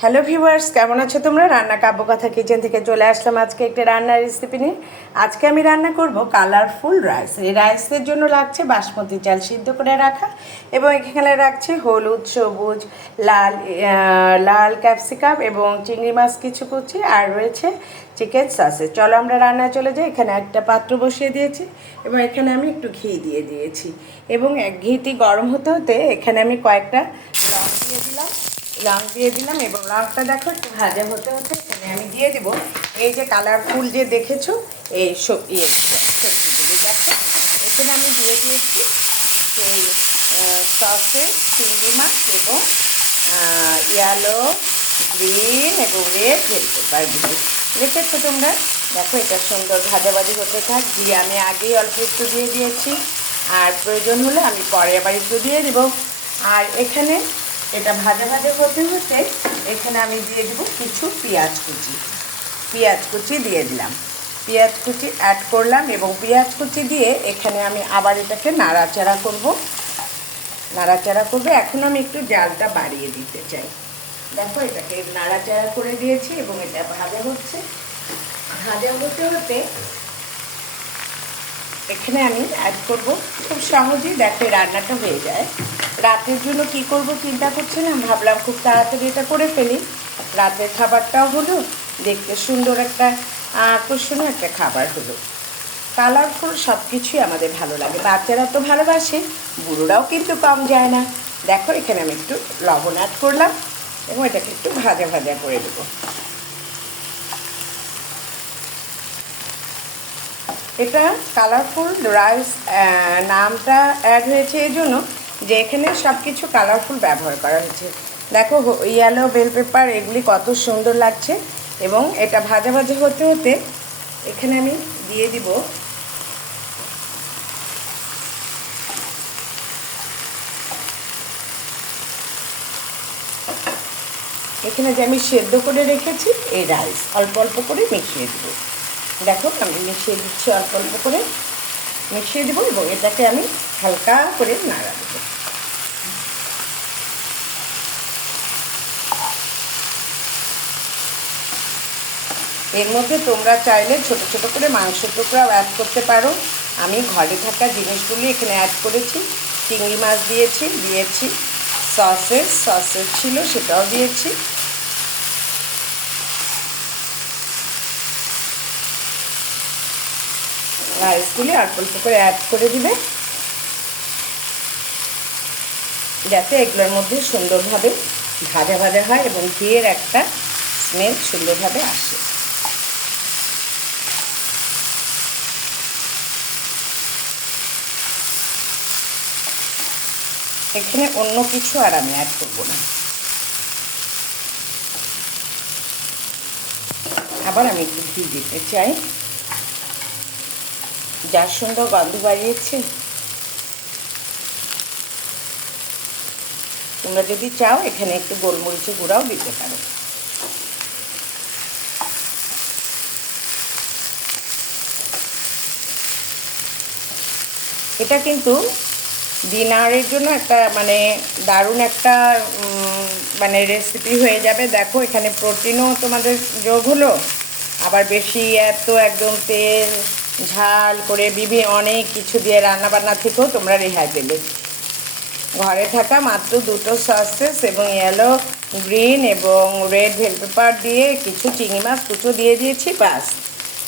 Hello viewers, কেমন আছো তোমরা? রান্না কাব্যকথা কিচেন থেকে চলে আসলাম আজকে একটা রান্নার রেসিপি নিয়ে। আজকে আমি রান্না করব কালারফুল রাইস। এই রাইসের জন্য লাগছে বাসমতি চাল সিদ্ধ করে রাখা, এবং এখানে রাখছে হলুদ, সবুজ, লাল ক্যাপসিকাম এবং চিংড়ি মাছ কিছু কুচি, আর রয়েছে চিকেন সসেজ। চলো আমরা রান্নায় চলে যাই। এখানে একটা পাত্র বসিয়ে দিয়েছি এবং এখানে আমি একটু ঘি দিয়ে দিয়েছি, এবং ঘিটি গরম হতে হতে এখানে আমি কয়েকটা লং দিয়ে দিলাম এবং লংটা দেখো একটু ভাজা হতে হতে এখানে আমি দিয়ে দেবো এই যে কালারফুল যে দেখেছো এই সবজিগুলি। দেখো এখানে আমি দিয়ে দিয়েছি সেই সসের চিংড়ি মাছ এবং ইয়েলো, গ্রিন এবং রেড ভেজিটেবলগুলি দেখেছো তোমরা। দেখো এটা সুন্দর ভাজাভাজি হতে থাক। দিয়ে আমি আগেই অল্প একটু দিয়ে দিয়েছি, আর প্রয়োজন হলে আমি পরে আবার একটু দিয়ে দেবো। আর এখানে এটা ভাজা ভাজা হতে হতে এখানে আমি দিয়ে দেবো কিছু পেঁয়াজ কুচি দিয়ে দিলাম। পেঁয়াজ কুচি অ্যাড করলাম এবং পেঁয়াজ কুচি দিয়ে এখানে আমি আবার এটাকে নাড়াচাড়া করব। এখন আমি একটু জালটা বাড়িয়ে দিতে চাই। দেখো এটাকে নাড়াচাড়া করে দিয়েছি এবং এটা ভাজা হতে হতে এখানে আমি অ্যাড করব খুব সহজেই। দেখো রান্নাটা হয়ে যায়। রাতের জন্য কি করব চিন্তা করছিলাম, ভাবলাম খুব তাড়াতাড়ি এটা করে ফেলি। রাতের খাবারটাও হলো, দেখতে সুন্দর একটা আকর্ষণীয় একটা খাবার হলো। কালারফুল সব কিছুই আমাদের ভালো লাগে, বাচ্চারা তো ভালোবাসে, বুড়োরাও কিন্তু কম যায় না। দেখো এখানে আমি একটু লবণ অ্যাড করলাম এবং এটাকে একটু ভাজা ভাজা করে দেবো। এটা কালারফুল রাইস নামটা অ্যাড হয়েছে এই জন্য যে এখানে সব কিছু কালারফুল ব্যবহার করা হয়েছে। দেখো ইয়েলো বেল পেপার এগুলি কত সুন্দর লাগছে। এবং এটা ভাজা ভাজা হতে হতে এখানে আমি দিয়ে দিব এখানে যে আমি সেদ্ধ করে রেখেছি এই রাইস অল্প অল্প করে মিশিয়ে দেবো। দেখো আমি মিশিয়ে দিচ্ছি, অল্প অল্প করে মিশিয়ে দেবো এবং এটাকে আমি হালকা করে নাড়া দেবো। এর মধ্যে তোমরা চাইলে ছোট ছোট করে মাংসের টুকরাও অ্যাড করতে পারো। আমি ঘরে থাকা জিনিসগুলি এখানে অ্যাড করেছি। চিংড়ি মাছ দিয়েছি সসেজ ছিল সেটাও দিয়েছি। রাইসগুলি অল্প অল্প করে অ্যাড করে দিবে, যাতে এগুলোর মধ্যে সুন্দরভাবে ভাজা ভাজা হয় এবং ঘিয়ের একটা স্মেল সুন্দরভাবে আসে। এখানে অন্য কিছু আর আমি অ্যাড করবো না। আবার আমি একটু ঘি দিতে চাই, যার সুন্দর গন্ধ বাড়িয়েছে। তোমরা যদি চাও এখানে একটু গোলমরিচের গুঁড়াও দিতে পারো। এটা কিন্তু ডিনারের জন্য একটা দারুণ একটা রেসিপি হয়ে যাবে। দেখো এখানে প্রোটিনও তোমাদের যোগ হলো, আবার বেশি এত একদম তেল ঝাল করে অনেক কিছু দিয়ে রান্নাবান্না থেকেও তোমরা রেহাই পেলে। ঘরে থাকা মাত্র দুটো সসেস এবং ইয়েলো, গ্রিন এবং রেড বেল পেপার দিয়ে কিছু চিংড়ি মাছ কুচো দিয়ে দিয়েছি, বাস